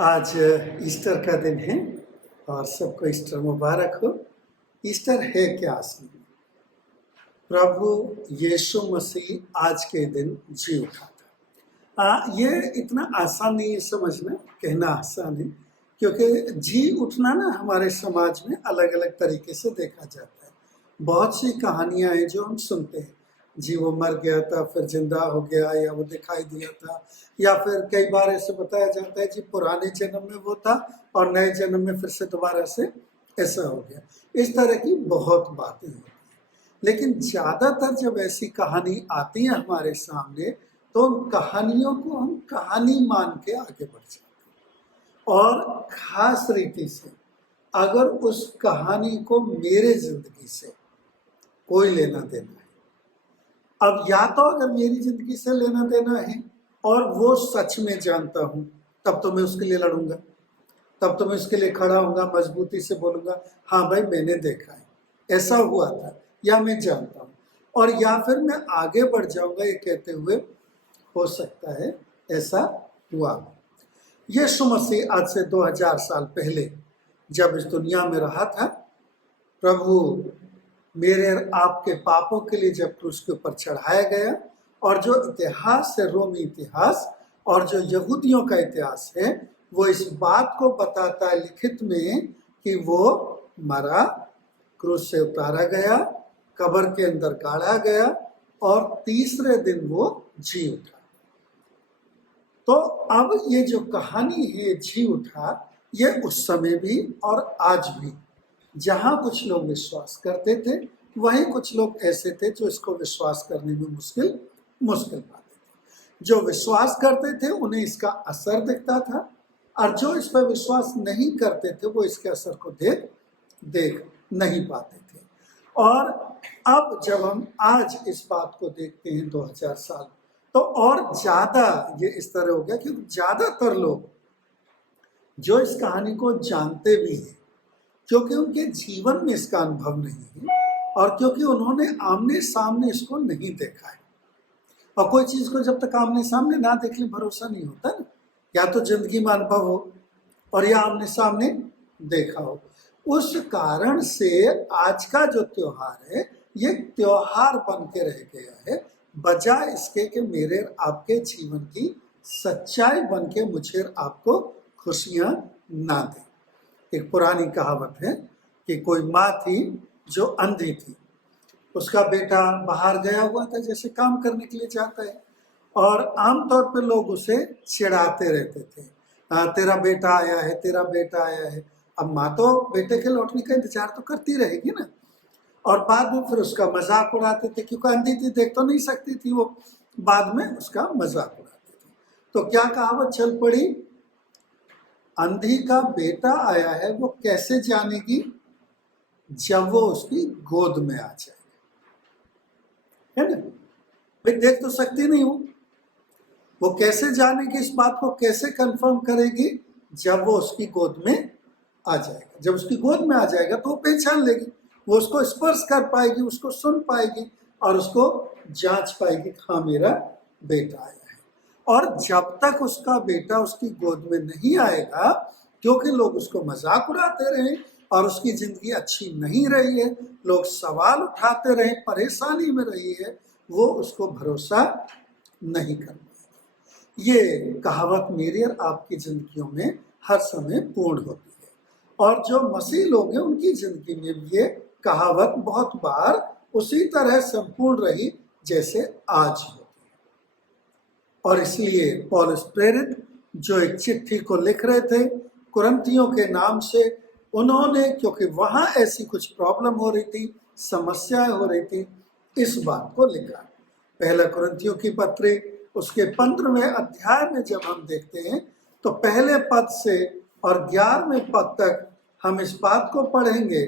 आज ईस्टर का दिन है और सबको ईस्टर मुबारक हो। ईस्टर है क्या असली में? प्रभु यीशु मसीह आज के दिन जी उठा था। ये इतना आसान नहीं है समझना, कहना आसान है, क्योंकि जी उठना ना हमारे समाज में अलग अलग तरीके से देखा जाता है। बहुत सी कहानियां हैं जो हम सुनते हैं, जी वो मर गया था फिर जिंदा हो गया, या वो दिखाई दिया था, या फिर कई बार ऐसे बताया जाता है जी पुराने जन्म में वो था और नए जन्म में फिर से दोबारा से ऐसा हो गया। इस तरह की बहुत बातें होती हैं, लेकिन ज़्यादातर जब ऐसी कहानी आती है हमारे सामने तो उन कहानियों को हम कहानी मान के आगे बढ़ जाते हैं। और खास रीति से अगर उस कहानी को मेरे जिंदगी से कोई लेना देना है, अब या तो अगर मेरी जिंदगी से लेना देना है और वो सच में जानता हूं, तब तो मैं उसके लिए लड़ूंगा, तब तो मैं उसके लिए खड़ा होऊंगा, मजबूती से बोलूंगा हाँ भाई मैंने देखा है, ऐसा हुआ था, या मैं जानता हूँ। और या फिर मैं आगे बढ़ जाऊंगा ये कहते हुए हो सकता है ऐसा हुआ। यीशु मसीह आज से 2000 साल पहले जब इस दुनिया में रहा था, प्रभु मेरे और आपके पापों के लिए जब क्रूस के ऊपर चढ़ाया गया, और जो इतिहास है रोमी इतिहास और जो यहूदियों का इतिहास है वो इस बात को बताता है लिखित में कि वो मरा, क्रूस से उतारा गया, कब्र के अंदर गाड़ा गया और तीसरे दिन वो जी उठा। तो अब ये जो कहानी है जी उठा, ये उस समय भी और आज भी जहां कुछ लोग विश्वास करते थे वहीं कुछ लोग ऐसे थे जो इसको विश्वास करने में मुश्किल पाते थे। जो विश्वास करते थे उन्हें इसका असर दिखता था, और जो इस पर विश्वास नहीं करते थे वो इसके असर को देख नहीं पाते थे। और अब जब हम आज इस बात को देखते हैं 2000 साल, तो और ज्यादा ये इस तरह हो गया क्योंकि ज्यादातर लोग जो इस कहानी को जानते भी हैं, क्योंकि उनके जीवन में इसका अनुभव नहीं है और क्योंकि उन्होंने आमने सामने इसको नहीं देखा है। और कोई चीज को जब तक आमने सामने ना देख ले भरोसा नहीं होता ना, या तो जिंदगी में अनुभव हो और या आमने सामने देखा हो। उस कारण से आज का जो त्योहार है ये त्योहार बन के रह गया है, बजाय इसके कि मेरे आपके जीवन की सच्चाई बन के मुझे आपको खुशियां ना दे। एक पुरानी कहावत है कि कोई माँ थी जो अंधी थी, उसका बेटा बाहर गया हुआ था जैसे काम करने के लिए जाता है, और आमतौर पर लोग उसे चिढ़ाते रहते थे, तेरा बेटा आया है, तेरा बेटा आया है। अब माँ तो बेटे के लौटने का इंतजार तो करती रहेगी ना, और बाद में फिर उसका मजाक उड़ाते थे, क्योंकि अंधी थी देख तो नहीं सकती थी वो, बाद में उसका मजाक उड़ाते थे। तो क्या कहावत चल पड़ी, अंधी का बेटा आया है वो कैसे जानेगी, जब वो उसकी गोद में आ जाएगा, है ना। मैं देख तो सकती नहीं हूं, वो कैसे जानेगी, इस बात को कैसे कंफर्म करेगी, जब वो उसकी गोद में आ जाएगा। जब उसकी गोद में आ जाएगा तो वो पहचान लेगी, वो उसको स्पर्श कर पाएगी, उसको सुन पाएगी और उसको जांच पाएगी, हाँ मेरा बेटा आया है। और जब तक उसका बेटा उसकी गोद में नहीं आएगा, क्योंकि लोग उसको मजाक उड़ाते रहे और उसकी जिंदगी अच्छी नहीं रही है, लोग सवाल उठाते रहे, परेशानी में रही है, वो उसको भरोसा नहीं कर पाएगा। ये कहावत मेरी और आपकी जिंदगियों में हर समय पूर्ण होती है, और जो मसीह लोग हैं उनकी जिंदगी में भी ये कहावत बहुत बार उसी तरह संपूर्ण रही जैसे आज होती है। और इसलिए पौलुस प्रेरित जो एक चिट्ठी को लिख रहे थे कुरिन्थियों के नाम से, उन्होंने क्योंकि वहां ऐसी कुछ प्रॉब्लम हो रही थी, समस्याएं हो रही थी, इस बात को लिखा। पहला कुरिन्थियों की पत्री उसके 15वें अध्याय में जब हम देखते हैं तो पहले पद से और 11वें पद तक हम इस बात को पढ़ेंगे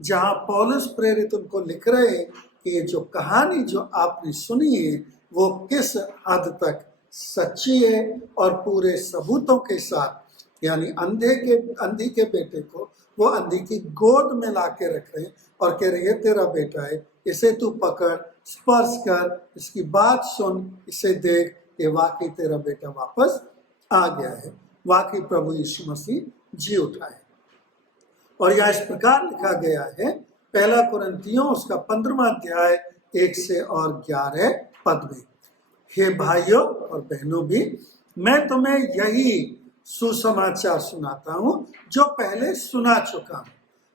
जहां पौलुस प्रेरित उनको लिख रहे हैं कि ये जो कहानी जो आपने सुनी है वो किस हद तक सच्ची है, और पूरे सबूतों के साथ, यानी अंधी के बेटे को वो अंधी की गोद में ला के रख रहे हैं और कह रहे हैं तेरा बेटा है, इसे तू पकड़, स्पर्श कर, इसकी बात सुन, इसे देख, ये वाकई तेरा बेटा वापस आ गया है। वाकई प्रभु यीशु मसीह जी उठा है। और यह इस प्रकार लिखा गया है, पहला कुरिन्थियों उसका 15वां अध्याय 1 से और 11 पद में, हे भाइयों और बहनों भी, मैं तुम्हें यही सुसमाचार सुनाता हूं जो पहले सुना चुका हूं।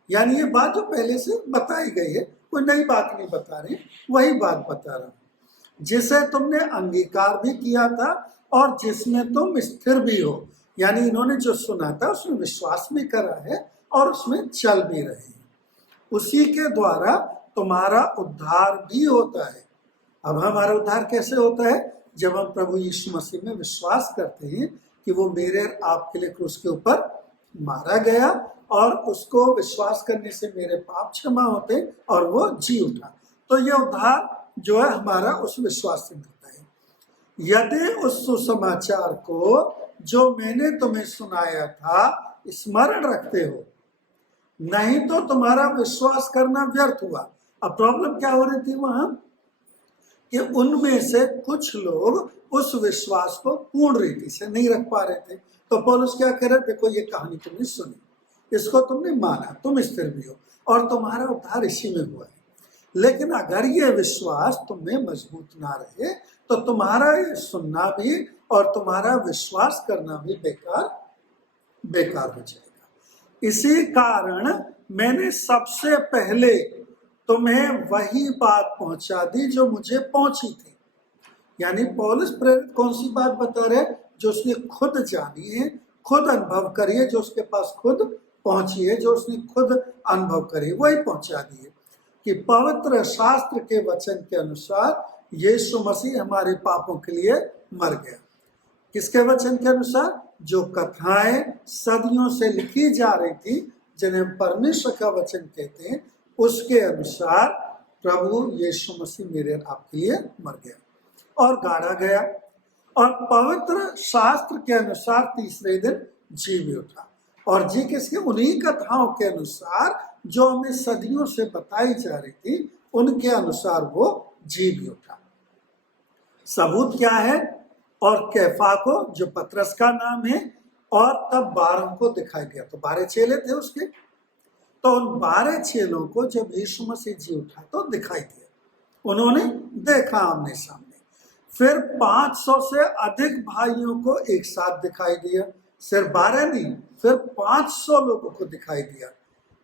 यानी ये बात जो पहले से बताई गई है, कोई नई बात नहीं बता रहे, वही बात बता रहा हूं, जिसे तुमने अंगीकार भी किया था और जिसमें तुम स्थिर भी हो। यानी इन्होंने जो सुना था उसमें विश्वास भी करा है और उसमें चल भी रहे हैं। उसी के द्वारा तुम्हारा उद्धार भी होता है। अब हमारा उद्धार कैसे होता है? जब हम प्रभु यीशु मसीह में विश्वास करते हैं कि वो मेरे आपके लिए क्रूस के ऊपर मारा गया और उसको विश्वास करने से मेरे पाप क्षमा होते और वो जी उठा। तो ये उद्धार जो है हमारा उस विश्वास से मिलता है। यदि उस सुसमाचार को जो मैंने तुम्हें सुनाया था स्मरण रखते हो, नहीं तो तुम्हारा विश्वास करना व्यर्थ हुआ। अब प्रॉब्लम क्या हो रही थी वहां कि उनमें से कुछ लोग उस विश्वास को पूर्ण रीति से नहीं रख पा रहे थे। तो पौलुस क्या कह रहे, देखो ये कहानी तुमने सुनी, इसको तुमने माना, तुम स्थिर भी हो और तुम्हारा उद्धार इसी में हुआ है। लेकिन अगर ये विश्वास तुम्हें मजबूत ना रहे तो तुम्हारा ये सुनना भी और तुम्हारा विश्वास करना भी बेकार हो जाएगा। इसी कारण मैंने सबसे पहले तुम्हें वही बात पहुंचा दी जो मुझे पहुंची थी। यानी पौलुस प्रेरित कौन सी बात बता रहे, जो उसने खुद जानी है, खुद अनुभव करी है, जो उसके पास खुद पहुंची है, जो उसने खुद अनुभव करी, वही पहुंचा दी है कि पवित्र शास्त्र के वचन के अनुसार यीशु मसीह हमारे पापों के लिए मर गया। किसके वचन के अनुसार? जो कथाएं सदियों से लिखी जा रही थी, जिन्हें परमेश्वर का वचन कहते हैं, उसके अनुसार प्रभु यीशु मसीह मेरे आपके लिए मर गया और गाड़ा गया और पवित्र शास्त्र के अनुसार तीसरे दिन जी भी उठा। और जी किसके? उन्हीं कथाओं के अनुसार जो हमें सदियों से बताई जा रही थी, उनके अनुसार वो जी भी उठा। सबूत क्या है? और कैफा को, जो पतरस का नाम है, और तब 12 को दिखाई दिया। तो 12 चेले थे उसके, तो उन 12 चेलों को जब यीशु मसीह जी उठा तो दिखाई दिया, उन्होंने देखा आमने सामने। फिर 500 से अधिक भाइयों को एक साथ दिखाई दिया, सिर्फ 12 नहीं, फिर 500 लोगों को दिखाई दिया,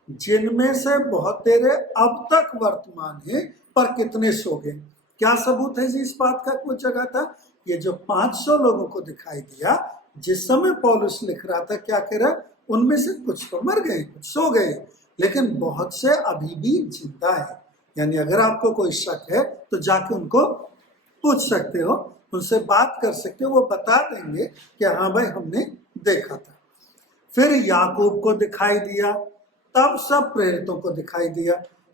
जिनमें से बहुत तेरे अब तक वर्तमान है पर कितने सो गए। क्या सबूत है जी इस बात का? कुछ जगह था ये जो 500 लोगों को दिखाई दिया, जिस समय पौलुस लिख रहा था, क्या कह रहा, उनमें से कुछ तो मर गए, कुछ सो गए, लेकिन बहुत से अभी भी जिंदा है। यानी अगर आपको कोई शक है तो जाके उनको पूछ सकते हो, उनसे बात कर सकते हो, वो बता देंगे कि हाँ भाई हमने देखा था। फिर याकूब को दिखाई दिया, तब सब प्रेरितों को दिखाई दिया।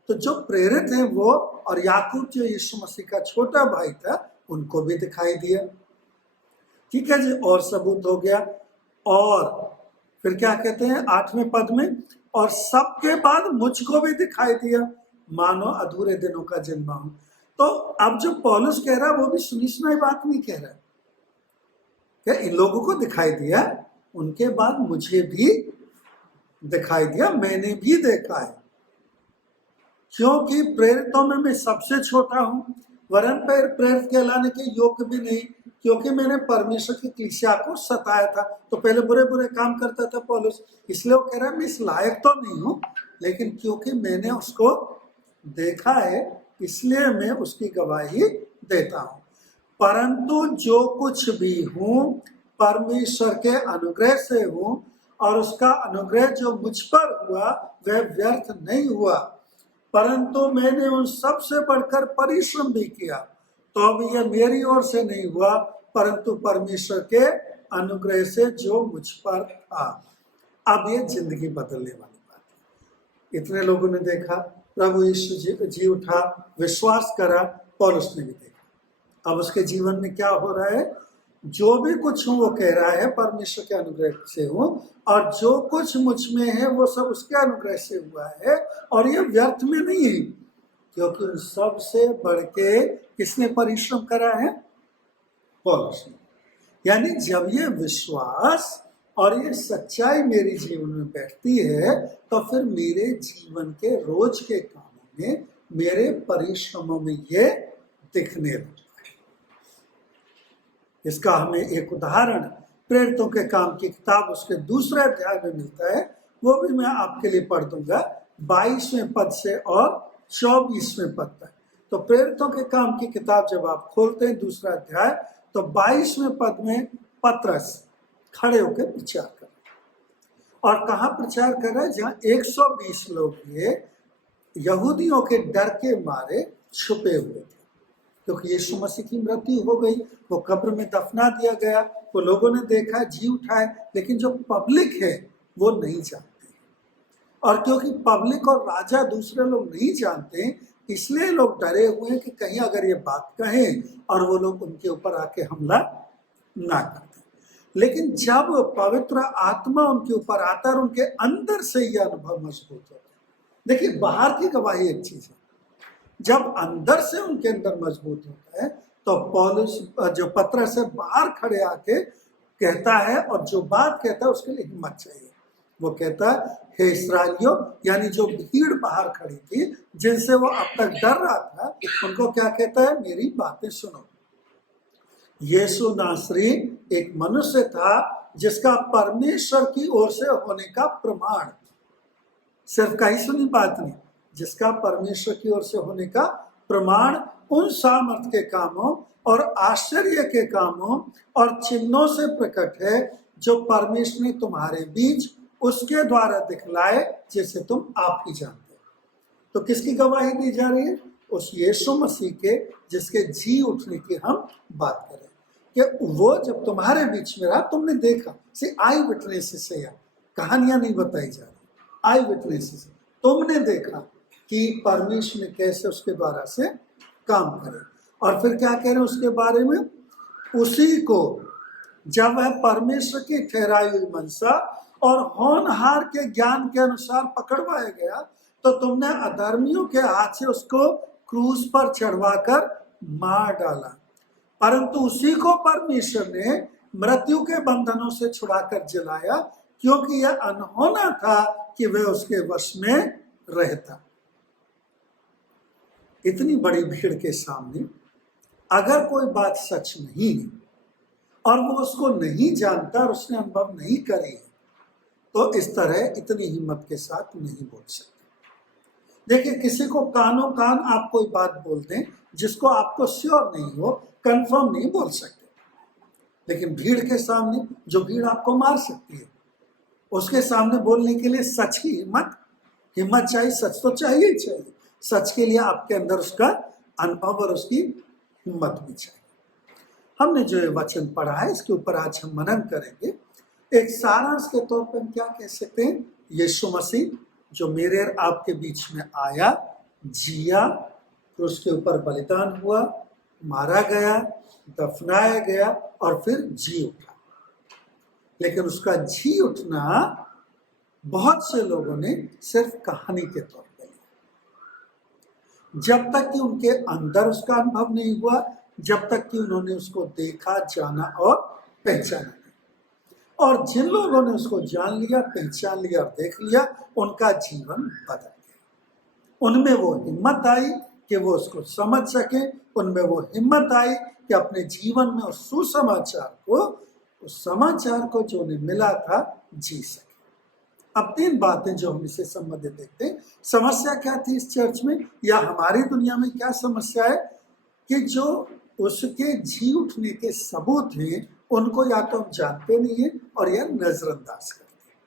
तो जो प्रेरित हैं वो, और याकूब जो यीशु मसीह का छोटा भाई था, उनको भी दिखाई दिया। ठीक है जी, और सबूत हो गया। और फिर क्या कहते हैं 8वें पद में, और सबके बाद मुझको भी दिखाई दिया, मानो अधूरे दिनों का जन्मा हूं। तो अब जो पौलुस कह रहा है वो भी सुनी सुनाई बात नहीं कह रहा है, क्या इन लोगों को दिखाई दिया, उनके बाद मुझे भी दिखाई दिया, मैंने भी देखा है, क्योंकि प्रेरितों में मैं सबसे छोटा हूं, वरन प्रेरित कहलाने के योग्य भी नहीं, क्योंकि मैंने परमेश्वर की कलीसिया को सताया था। तो पहले बुरे बुरे काम करता था पौलुस, इसलिए वो कह रहा है मैं इस लायक तो नहीं हूं, लेकिन क्योंकि मैंने उसको देखा है इसलिए मैं उसकी गवाही देता हूं। परंतु जो कुछ भी हूं परमेश्वर के अनुग्रह से हूं, और उसका अनुग्रह जो मुझ पर हुआ वह व्यर्थ नहीं हुआ, परंतु मैंने उन सब से बढ़कर परिश्रम भी किया। तो अब यह मेरी ओर से नहीं हुआ, परंतु परमेश्वर के अनुग्रह से जो मुझ पर था। अब ये जिंदगी बदलने वाली बात है। इतने लोगों ने देखा, प्रभु यीशु जी उठा, विश्वास करा, पौलुस ने भी देखा। अब उसके जीवन में क्या हो रहा है? जो भी कुछ हूं वो कह रहा है परमेश्वर के अनुग्रह से हूं, और जो कुछ मुझ में है वो सब उसके अनुग्रह से हुआ है, और ये व्यर्थ में नहीं है, क्योंकि उन सब से बढ़ के किसने परिश्रम करा है? पौलुस ने। यानी जब ये विश्वास और ये सच्चाई मेरे जीवन में बैठती है, तो फिर मेरे जीवन के रोज के कामों में, मेरे परिश्रमों में ये दिखने लगता है। इसका हमें एक उदाहरण प्रेरितों के काम की किताब उसके दूसरे अध्याय में मिलता है, वो भी मैं आपके लिए पढ़ दूंगा 22वें पद से और 24वें पद तक। तो प्रेरितों के काम की किताब जब आप खोलते हैं दूसरा अध्याय, तो 22वें पद में पतरस खड़े होकर प्रचार कर रहे हैं। और कहाँ प्रचार कर रहे हैं? जहाँ 120 लोग ये यहूदियों के डर के मारे छुपे हुए थे, क्योंकि यीशु मसीह की मृत्यु हो गई, वो कब्र में दफना दिया गया, वो लोगों ने देखा, जी उठाए, लेकिन जो पब्लिक है वो नहीं जानते। और क्योंकि पब्लिक और राजा दूसरे लोग नहीं जानते, इसलिए लोग डरे हुए हैं कि कहीं अगर ये बात कहें और वो लोग उनके ऊपर आके हमला ना कर दें। लेकिन जब पवित्र आत्मा उनके ऊपर आता है और उनके अंदर से ये अनुभव मजबूत होता है। देखिए, बाहर की गवाही एक चीज है, जब अंदर से उनके अंदर मजबूत होता है तो पौलुस जो पतरस से बाहर खड़े आके कहता है, और जो बात कहता है उसके लिए हिम्मत चाहिए। वो कहता है, हे इस्राएलियों, यानी जो भीड़ बाहर खड़ी थी जिनसे वो अब तक डर रहा था, उनको क्या कहता है? मेरी बातें सुनो। यीशु नासरी एक मनुष्य था जिसका परमेश्वर की ओर से होने का प्रमाण, सिर्फ कहीं सुनी बात नहीं, जिसका परमेश्वर की ओर से होने का प्रमाण उन सामर्थ के कामों और आश्चर्य के कामों और चिन्हों से प्रकट है जो परमेश्वर ने तुम्हारे बीच उसके द्वारा दिखलाए, जिसे तुम आप ही जानते हो। तो किसकी गवाही दी जा रही है? उस यीशु मसीह के, जिसके जी उठने की हम बात करें कि वो जब तुम्हारे बीच में रहा, तुमने देखा। से आई विटनेसेस से, कहानियां नहीं बताई जा रही, आई विटनेसेस, तुमने देखा कि परमेश्वर ने कैसे उसके द्वारा से काम करे। और फिर क्या कह रहे हैं उसके बारे में? उसी को जब वह परमेश्वर की ठहराई हुई मनसा और होनहार के ज्ञान के अनुसार पकड़वाया गया, तो तुमने अधर्मियों के हाथ से उसको क्रूस पर चढ़वाकर मार डाला। परंतु उसी को परमेश्वर ने मृत्यु के बंधनों से छुड़ाकर जलाया, क्योंकि यह अनहोना था कि वह उसके वश में रहता। इतनी बड़ी भीड़ के सामने अगर कोई बात सच नहीं है और वो उसको नहीं जानता और उसने अनुभव नहीं करी है, तो इस तरह इतनी हिम्मत के साथ नहीं बोल सकते। देखिए, किसी को कानों कान आप कोई बात बोल दें जिसको आपको श्योर नहीं हो, कंफर्म नहीं बोल सकते, लेकिन भीड़ के सामने, जो भीड़ आपको मार सकती है, उसके सामने बोलने के लिए सच की हिम्मत चाहिए। सच तो चाहिए ही चाहिए, सच के लिए आपके अंदर उसका अनुभव और उसकी हिम्मत भी चाहिए। हमने जो ये वचन पढ़ा है, इसके ऊपर आज हम मनन करेंगे। एक सारांश के तौर पर हम क्या कह सकते हैं? यीशु मसीह जो मेरे और आपके बीच में आया, जिया, फिर उसके ऊपर बलिदान हुआ, मारा गया, दफनाया गया और फिर जी उठा। लेकिन उसका जी उठना बहुत से लोगों ने सिर्फ कहानी के तौर पर लिया। जब तक कि उनके अंदर उसका अनुभव नहीं हुआ, जब तक कि उन्होंने उसको देखा, जाना और पहचाना। और जिन लोगों ने उसको जान लिया, पहचान लिया और देख लिया, उनका जीवन बदल गया। उनमें वो हिम्मत आई कि वो उसको समझ सके, उनमें वो हिम्मत आई कि अपने जीवन में उस सुसमाचार को, उस समाचार को जो उन्हें मिला था, जी सके। अब तीन बातें जो हम इससे संबंधित देखते हैं। समस्या क्या थी इस चर्च में, या हमारी दुनिया में क्या समस्या है? कि जो उसके जी उठने के सबूत हैं, उनको या तो हम जानते नहीं है और या नजरअंदाज करते हैं।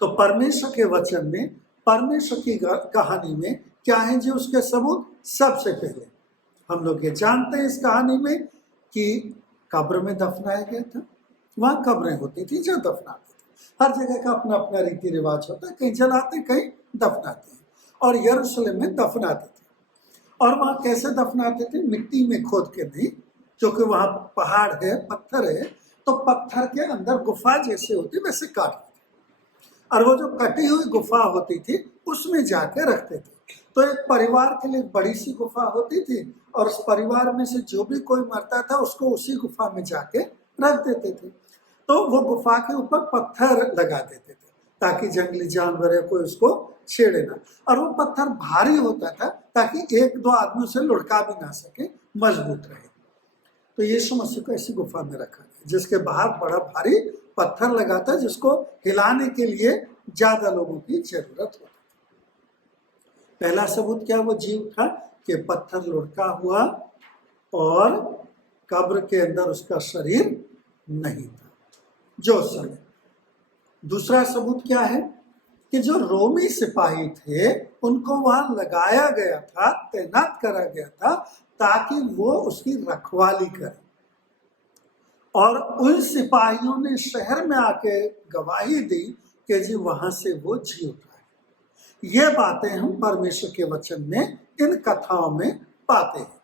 तो परमेश्वर के वचन में, परमेश्वर की कहानी में क्या है जी उसके सबूत? सबसे पहले हम लोग ये जानते हैं इस कहानी में कि कब्र में दफनाया गया था। वहां कब्रें होती थी जो दफनाते थे। हर जगह का अपना अपना रीति रिवाज होता है, कहीं जलाते कहीं दफनाते हैं। और यरूशलेम में दफनाते थे। और वहां कैसे दफनाते थे? मिट्टी में खोद के नहीं, क्योंकि वहां पहाड़ है, पत्थर है, तो पत्थर के अंदर गुफा जैसे होती वैसे काटते थे। और वो जो कटी हुई गुफा होती थी उसमें जाके रखते थे। तो एक परिवार के लिए बड़ी सी गुफा होती थी, और उस परिवार में से जो भी कोई मरता था उसको उसी गुफा में जाके रख देते थे। तो वो गुफा के ऊपर पत्थर लगा देते थे ताकि जंगली जानवर है कोई उसको छेड़े ना, और वो पत्थर भारी होता था ताकि एक दो आदमी उसे लुढ़का भी ना सके, मजबूत रहे। तो यीशु मसीह को ऐसी गुफा में रखा गया जिसके बाहर बड़ा भारी पत्थर लगा था, जिसको हिलाने के लिए ज्यादा लोगों की जरूरत होती। पहला सबूत क्या वो जी उठा कि पत्थर लुढ़का हुआ और कब्र के अंदर उसका शरीर नहीं था जो सड़े। दूसरा सबूत क्या है कि जो रोमी सिपाही थे उनको वहां लगाया गया था, तैनात करा गया था ताकि वो उसकी रखवाली करे, और उन सिपाहियों ने शहर में आके गवाही दी कि जी वहां से वो जी उठा है। ये बातें हम परमेश्वर के वचन में इन कथाओं में पाते हैं।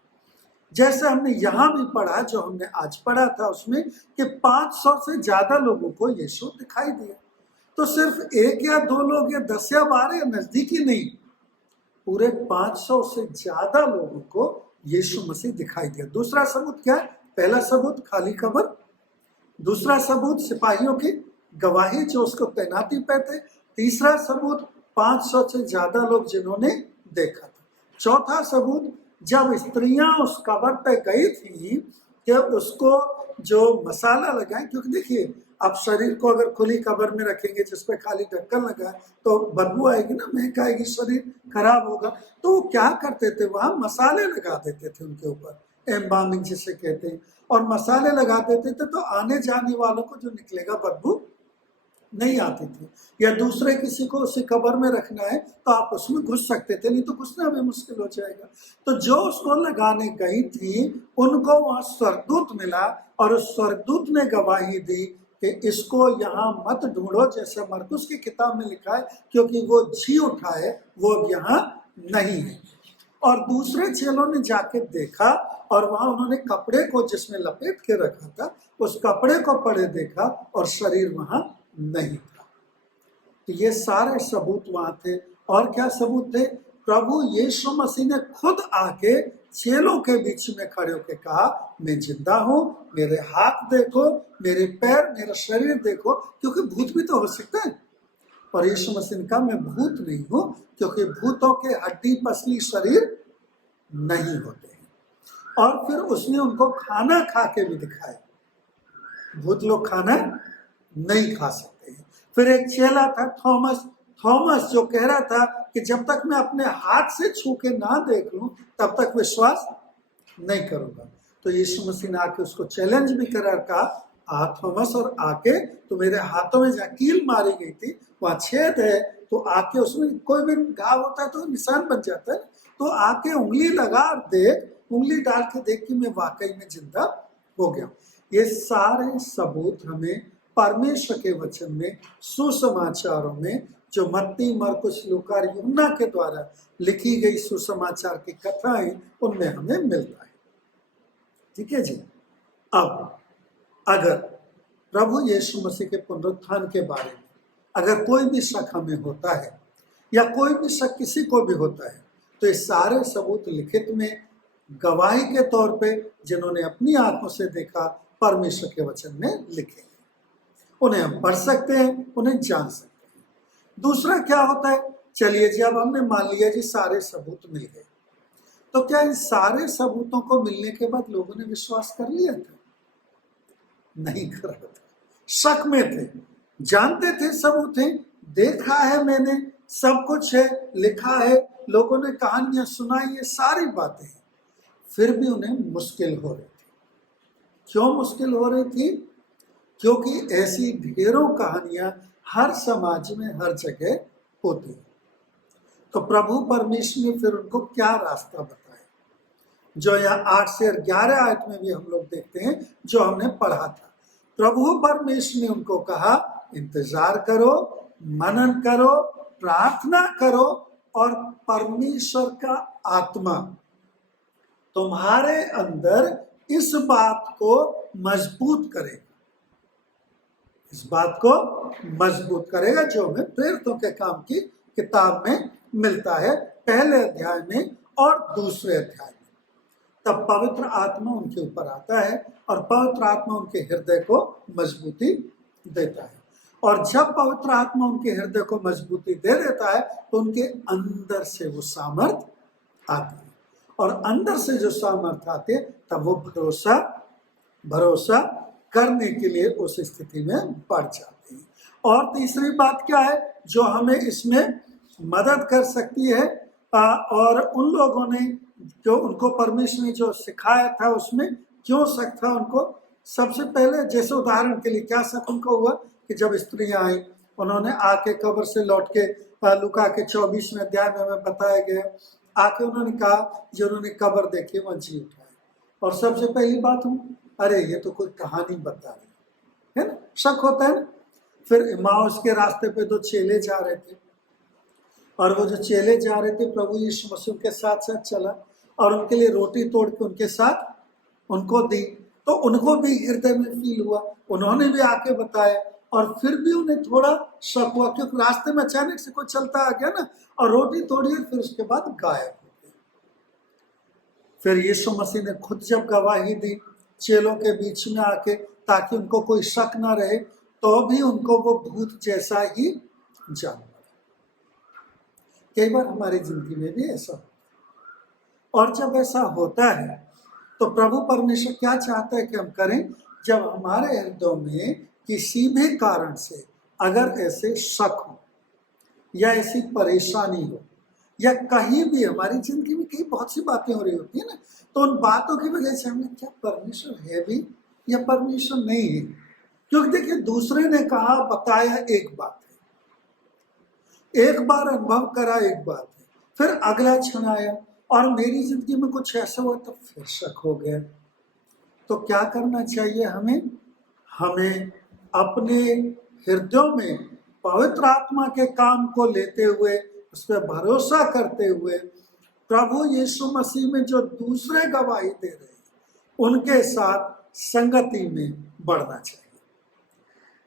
जैसे हमने यहाँ भी पढ़ा, जो हमने आज पढ़ा था उसमें, कि 500 से ज्यादा लोगों को यीशु दिखाई दिया। तो सिर्फ एक या दो लोग या 10 या 12 या नजदीकी नहीं, पूरे 500 से ज्यादा लोगों को यीशु मसीह दिखाई दिया। दूसरा सबूत क्या है? पहला सबूत खाली कब्र, दूसरा सबूत सिपाहियों की गवाही जो उसको तैनाती पे थे, तीसरा सबूत 500 से ज्यादा लोग जिन्होंने देखा था, चौथा सबूत जब स्त्रियां उस कब्र पे गई थी कि उसको जो मसाला लगाए, क्योंकि देखिए आप शरीर को अगर खुली कब्र में रखेंगे जिसपे खाली ढक्कन लगा तो बदबू आएगी ना, महक आएगी, शरीर खराब होगा। तो वो क्या करते थे, वहां मसाले लगा देते थे उनके ऊपर, एम्बामिंग जिसे कहते हैं, और मसाले लगा देते थे तो आने जाने वालों को जो निकलेगा बदबू नहीं आती थी। या दूसरे किसी को उसी कब्र में रखना है तो आप उसमें घुस सकते थे, नहीं तो घुसना भी मुश्किल हो जाएगा। तो जो उसको लगाने गई थी उनको वहां स्वर्गदूत मिला, और उस स्वर्गदूत ने गवाही दी कि इसको यहाँ मत ढूंढो, जैसे मरकुस की किताब में लिखा है, क्योंकि वो जी उठा है, वो अब यहाँ नहीं है। और दूसरे चेलों ने जाके देखा और वहां उन्होंने कपड़े को जिसमें लपेट के रखा था उस कपड़े को पड़े देखा और शरीर वहां नहीं था। तो ये सारे सबूत वहां थे। और क्या सबूत थे? प्रभु यीशु मसीह ने खुद आके चेलों के बीच में खड़े होकर कहा, मैं जिंदा हूं, मेरे हाथ देखो, मेरे पैर, मेरा शरीर देखो, क्योंकि भूत भी तो हो सकता है। और यीशु मसीह ने कहा, मैं भूत नहीं हूं, क्योंकि भूतों के हड्डी पसली शरीर नहीं होते हैं। और फिर उसने उनको खाना खा के भी दिखाया। भूत लोग खाना नहीं खा सकते हैं। फिर एक चेला था थॉमस जो कह रहा था कि जब तक मैं अपने हाथ से छू के ना देख लूं तब तक विश्वास नहीं करूंगा। तो यीशु मसीह ने आके उसको चैलेंज भी करा, कहा आ थॉमस, और आके तो मेरे हाथों में जहाँ कील मारी गई थी वहां छेद है, तो आके उसमें कोई भी घाव होता है तो निशान बन जाता है, तो आके उंगली लगा और देख, उंगली डाल के देख कि मैं वाकई में जिंदा हो गया। ये सारे सबूत हमें परमेश्वर के वचन में, सुसमाचारों में, जो मत्ती, मरकुस, लूका, यूहन्ना के द्वारा लिखी गई सुसमाचार की कथाएं, उनमें हमें मिलता है। ठीक है जी। अब अगर प्रभु यीशु मसीह के पुनरुत्थान के बारे में अगर कोई भी शक हमें होता है या कोई भी शक किसी को भी होता है, तो ये सारे सबूत लिखित में गवाही के तौर पे जिन्होंने अपनी आंखों से देखा परमेश्वर के वचन में लिखे, उन्हें हम पढ़ सकते हैं, उन्हें जान सकते हैं। दूसरा क्या होता है? चलिए जी, अब हमने मान लिया जी सारे सबूत मिल गए, तो क्या इन सारे सबूतों को मिलने के बाद लोगों ने विश्वास कर लिया था? नहीं कर रहा था, शक में थे, जानते थे सबूत है, देखा है मैंने, सब कुछ है, लिखा है, लोगों ने कहानियां सुनाई, ये सारी बातें हैं, फिर भी उन्हें मुश्किल हो रही थी। क्यों मुश्किल हो रही थी? क्योंकि ऐसी ढेरों कहानियां हर समाज में हर जगह होती है। तो प्रभु परमेश्वर ने फिर उनको क्या रास्ता बताया, जो यहाँ 8 से 11 आयत में भी हम लोग देखते हैं, जो हमने पढ़ा था। प्रभु परमेश्वर ने उनको कहा, इंतजार करो, मनन करो, प्रार्थना करो, और परमेश्वर का आत्मा तुम्हारे अंदर इस बात को मजबूत करेगा, इस बात को मजबूत करेगा, जो हमें प्रेरितों के काम की किताब में मिलता है, पहले अध्याय में और दूसरे अध्याय में। तब पवित्र आत्मा उनके ऊपर आता है और पवित्र आत्मा उनके हृदय को मजबूती देता है। और जब पवित्र आत्मा उनके हृदय को मजबूती दे देता है तो उनके अंदर से वो सामर्थ आती है, और अंदर से जो सामर्थ आती है तब वो भरोसा करने के लिए उस स्थिति में बढ़ जाते हैं। और तीसरी बात क्या है जो हमें इसमें मदद कर सकती है, और उन लोगों ने जो उनको परमेश्वर ने जो सिखाया था उसमें क्यों शक था उनको। सबसे पहले जैसे उदाहरण के लिए क्या शक उनको हुआ कि जब स्त्रियां आई, उन्होंने आके कब्र से लौट के, लूका के 24वें अध्याय में हमें बताया गया, आके उन्होंने कहा जो उन्होंने कब्र देखी वह जी उठाए। और सबसे पहली बात अरे ये तो कोई कहानी बता रही है ना, शक होता है ना। फिर इमाउस के रास्ते पे 2 चेले जा रहे थे, और वो जो चेले जा रहे थे प्रभु यीशु मसीह के साथ साथ चला और उनके लिए रोटी तोड़ के उनके साथ उनको दी, तो उनको भी हृदय में फील हुआ, उन्होंने भी आके बताया, और फिर भी उन्हें थोड़ा शक हुआ क्योंकि रास्ते में अचानक से कोई चलता आ गया ना और रोटी तोड़ी, फिर उसके बाद गायब हो गए। फिर यीशु मसीह ने खुद जब गवाही दी चेलों के बीच में आके, ताकि उनको कोई शक ना रहे, तो भी उनको वो भूत जैसा ही जान पड़ा। कई बार हमारी जिंदगी में भी ऐसा होता है, और जब ऐसा होता है तो प्रभु परमेश्वर क्या चाहता है कि हम करें। जब हमारे हृदय में किसी भी कारण से अगर ऐसे शक हो या ऐसी परेशानी हो, या कहीं भी हमारी जिंदगी में कई बहुत सी बातें हो रही होती है ना, तो उन बातों की वजह से हमें क्या परमेश्वर है भी या परमेश्वर नहीं है। क्योंकि देखिए दूसरे ने कहा बताया एक बात है, एक बार अनुभव करा एक बात है, फिर अगला क्षण आया और मेरी जिंदगी में कुछ ऐसा हुआ तो फिर शक हो गया। तो क्या करना चाहिए हमें अपने हृदयों में पवित्र आत्मा के काम को लेते हुए, उस पर भरोसा करते हुए, प्रभु यीशु मसीह में जो दूसरे गवाही दे रहे हैं उनके साथ संगति में बढ़ना चाहिए।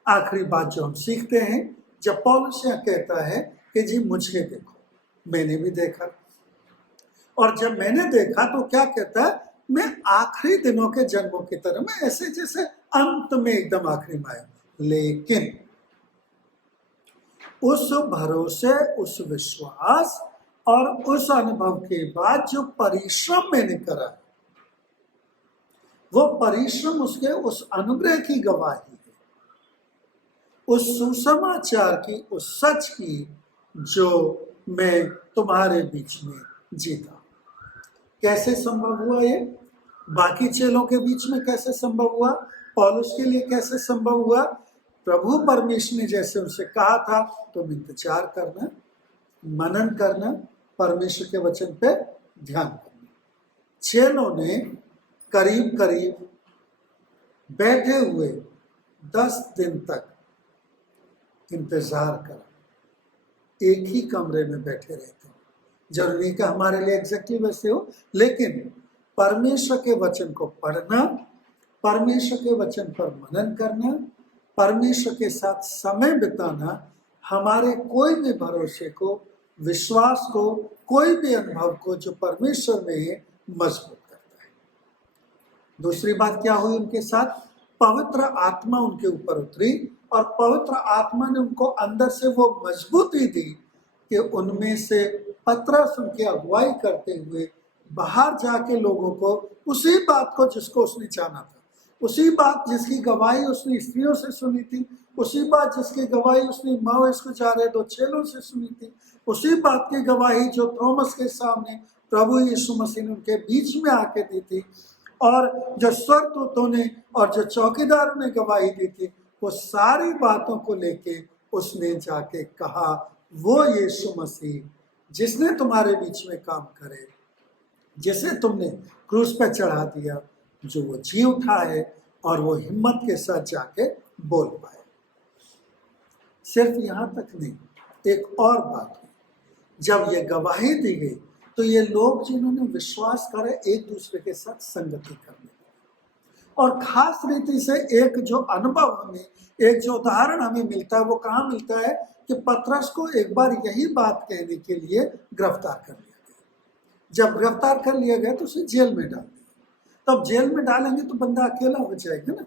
आखिरी बात जो हम सीखते हैं, जब पौलुस यहाँ कहता है कि जी मुझे देखो, मैंने भी देखा, और जब मैंने देखा तो क्या कहता है, मैं आखिरी दिनों के जन्मों की तरह, मैं ऐसे जैसे अंत में एकदम आखिरी में आया, लेकिन उस भरोसे, उस विश्वास और उस अनुभव के बाद जो परिश्रम मैंने करा, वो परिश्रम उसके उस अनुग्रह की गवाही है, उस सुसमाचार की, उस सच की जो मैं तुम्हारे बीच में जीता। कैसे संभव हुआ ये? बाकी चेलों के बीच में कैसे संभव हुआ? पौलुस के लिए कैसे संभव हुआ? प्रभु परमेश्वर ने जैसे उनसे कहा था तुम इंतजार करना, मनन करना, परमेश्वर के वचन पे ध्यान करना। चेलों ने करीब करीब बैठे हुए 10 दिन तक इंतजार करा, एक ही कमरे में बैठे रहते। जरूरी का हमारे लिए एग्जैक्टली वैसे हो, लेकिन परमेश्वर के वचन को पढ़ना, परमेश्वर के वचन पर मनन करना, परमेश्वर के साथ समय बिताना हमारे कोई भी भरोसे को, विश्वास को, कोई भी अनुभव को जो परमेश्वर में है मजबूत करता है। दूसरी बात क्या हुई उनके साथ? पवित्र आत्मा उनके ऊपर उतरी और पवित्र आत्मा ने उनको अंदर से वो मजबूती दी कि उनमें से पतरस उनकी अगुवाई करते हुए बाहर जाके लोगों को उसी बात को जिसको उसने जाना था, उसी बात जिसकी गवाही उसने स्त्रियों से सुनी थी, उसी बात जिसकी गवाही उसने माओस को जा रहे 2 चेलों से सुनी थी, उसी बात की गवाही जो थॉमस के सामने प्रभु यीशु मसीह ने उनके बीच में आके दी थी, और जो स्वर्गदूतों ने और जो चौकीदारों ने गवाही दी थी, वो सारी बातों को लेके उसने जाके कहा वो यीशु मसीह जिसने तुम्हारे बीच में काम करे, जिसे तुमने क्रूस पर चढ़ा दिया, जो वो जी उठा है, और वो हिम्मत के साथ जाके बोल पाए। सिर्फ यहाँ तक नहीं, एक और बात हुई, जब ये गवाही दी गई तो ये लोग जिन्होंने विश्वास करे एक दूसरे के साथ संगति करने लगे। और खास रीति से एक जो अनुभव हमें, एक जो उदाहरण हमें मिलता है, वो कहाँ मिलता है कि पतरस को एक बार यही बात कहने के लिए गिरफ्तार कर लिया गया। जब गिरफ्तार कर लिया गया तो उसे जेल में डाल दिया, तो अब जेल में डालेंगे तो बंदा अकेला हो जाएगा ना।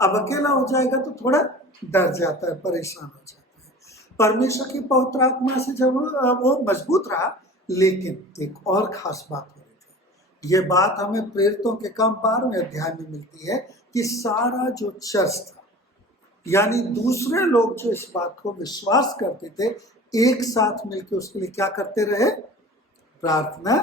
अब अकेला हो जाएगा तो थोड़ा डर जाता है, परेशान हो जाता है। परमेश्वर की पवित्र आत्मा से जब वो मजबूत रहा, लेकिन एक और खास बात हो रही थी। ये बात हमें प्रेरितों के काम 12वें अध्याय में मिलती है कि सारा जो चर्च था, यानी दूसरे लोग जो इस बात को विश्वास करते थे, एक साथ मिलकर उसके लिए क्या करते रहे? प्रार्थना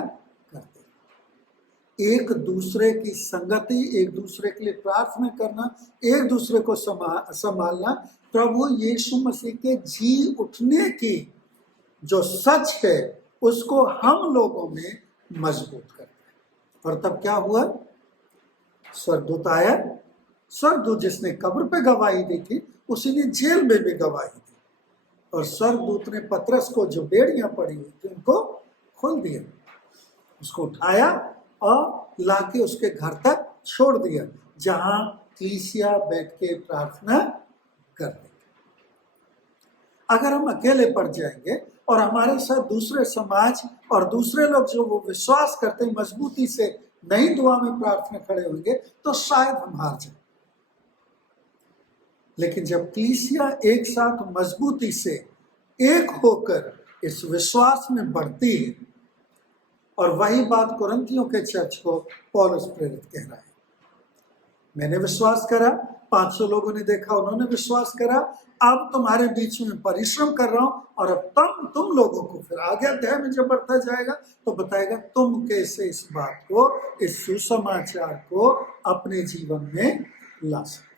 करते। एक दूसरे की संगति, एक दूसरे के लिए प्रार्थना करना, एक दूसरे को संभालना, प्रभु यीशु मसीह के जी उठने की जो सच है उसको हम लोगों में मजबूत करता है। और तब क्या हुआ? स्वर्गदूत आया। स्वर्गदूत जिसने कब्र पे गवाही दी थी, उसी ने जेल में भी गवाही दी। और स्वर्गदूत ने पतरस को, जो बेड़ियां पड़ी हुई थी, उनको खोल दिया, उसको उठाया और लाके उसके घर तक छोड़ दिया, जहां कलीसिया बैठ के प्रार्थना कर रही। अगर हम अकेले पड़ जाएंगे और हमारे साथ दूसरे समाज और दूसरे लोग जो वो विश्वास करते हैं, मजबूती से नहीं दुआ में प्रार्थना खड़े होंगे, तो शायद हम हार जाए। लेकिन जब कलीसिया एक साथ मजबूती से एक होकर इस विश्वास में बढ़ती है, और वही बात कुरिन्थियों के चर्च को पौलुस प्रेरित कह रहा है। मैंने विश्वास करा, 500 लोगों ने देखा, उन्होंने विश्वास करा, अब तुम्हारे बीच में परिश्रम कर रहा हूं, और अब तुम लोगों को, फिर आगे अध्याय में जब बढ़ता जाएगा तो बताएगा तुम कैसे इस बात को, इस सुसमाचार को अपने जीवन में ला सकते।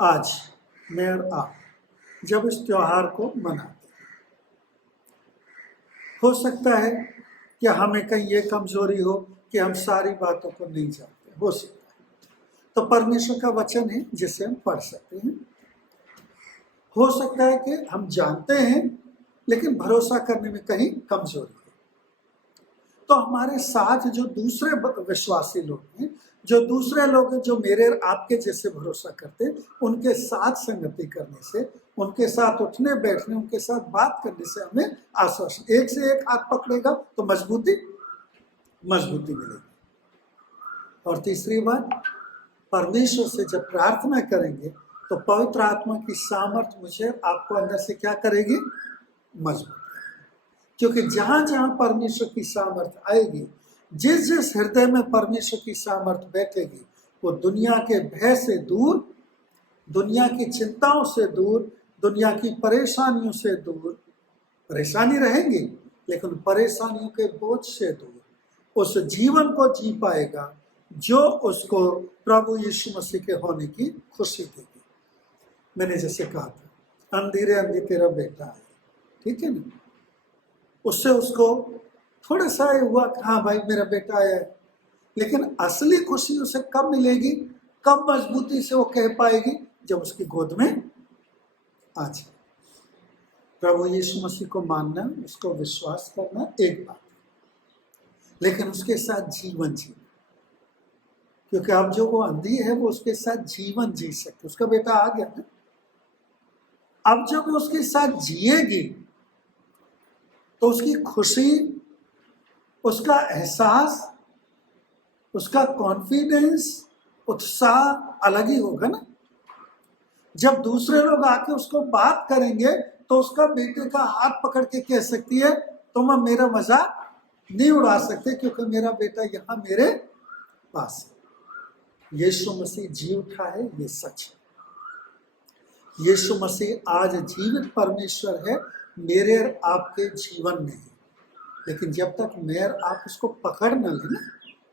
आज मैं और आप जब इस त्योहार को मनाते हैं, हो सकता है कि हमें कहीं ये कमजोरी हो कि हम सारी बातों को नहीं जानते, हो सकता है। तो परमेश्वर का वचन है जिसे हम पढ़ सकते हैं। हो सकता है कि हम जानते हैं लेकिन भरोसा करने में कहीं कमजोरी है, तो हमारे साथ जो दूसरे विश्वासी लोग हैं, जो दूसरे लोग हैं जो मेरे आपके जैसे भरोसा करते हैं, उनके साथ संगति करने से, उनके साथ उठने बैठने, उनके साथ बात करने से हमें आश्वासन, एक से एक हाथ पकड़ेगा तो मजबूती मिलेगी। और तीसरी बात, परमेश्वर से जब प्रार्थना करेंगे तो पवित्र आत्मा की सामर्थ मुझे आपको अंदर से क्या करेगी? मजबूत। क्योंकि जहां जहां परमेश्वर की सामर्थ आएगी, जिस जिस हृदय में परमेश्वर की सामर्थ बैठेगी, वो दुनिया के भय से दूर, दुनिया की चिंताओं से दूर, दुनिया की परेशानियों से दूर, परेशानी रहेंगी लेकिन परेशानियों के बोझ से दूर उस जीवन को जी पाएगा जो उसको प्रभु यीशु मसीह के होने की खुशी देगी। मैंने जैसे कहा था, अंधेरे अंधी तेरा बेटा है, ठीक है ना, उससे उसको थोड़ा सा हुआ कि हाँ भाई मेरा बेटा आया है, लेकिन असली खुशी उसे कब मिलेगी, कब मजबूती से वो कह पाएगी? जब उसकी गोद में आ जाए। प्रभु यीशु मसीह को मानना, उसको विश्वास करना एक बात है, लेकिन उसके साथ जीवन जीना, क्योंकि अब जो वो अंधी है वो उसके साथ जीवन जी सकती, उसका बेटा आ गया ना, अब जब वो उसके साथ जिएगी तो उसकी खुशी, उसका एहसास, उसका कॉन्फिडेंस, उत्साह अलग ही होगा ना। जब दूसरे लोग आके उसको बात करेंगे तो उसका बेटे का हाथ पकड़ के कह सकती है, तुम अब मेरा मजाक नहीं उड़ा सकते क्योंकि मेरा बेटा यहाँ मेरे पास है। यीशु मसीह जी उठा है, ये सच है। यीशु मसीह आज जीवित परमेश्वर है, मेरे और आपके जीवन में है, लेकिन जब तक मैं और आप उसको पकड़ न ले ना,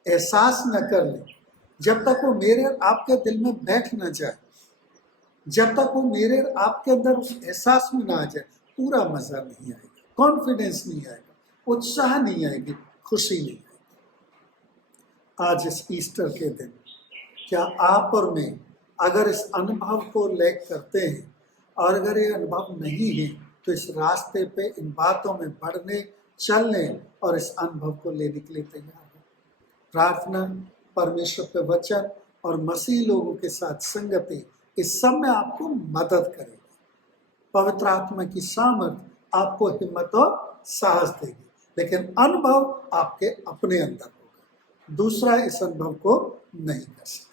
एहसास न कर ले, जब तक वो मेरे और आपके दिल में बैठ न जाए, जब तक वो मेरे और आपके अंदर उस एहसास में ना आ जाए, पूरा मजा नहीं आएगा, कॉन्फिडेंस नहीं आएगा, उत्साह नहीं आएगी, खुशी नहीं आएगी। आज इस ईस्टर के दिन क्या आप और मैं अगर इस अनुभव को लेकर करते हैं, और अगर ये अनुभव नहीं है तो इस रास्ते पे इन बातों में बढ़ने, चलने और इस अनुभव को लेने के लिए तैयार हो। प्रार्थना, परमेश्वर के वचन और मसीह लोगों के साथ संगति, इस सब में आपको मदद करेगी। पवित्र आत्मा की सामर्थ आपको हिम्मत और साहस देगी, लेकिन अनुभव आपके अपने अंदर होगा। दूसरा इस अनुभव को नहीं कर सकता।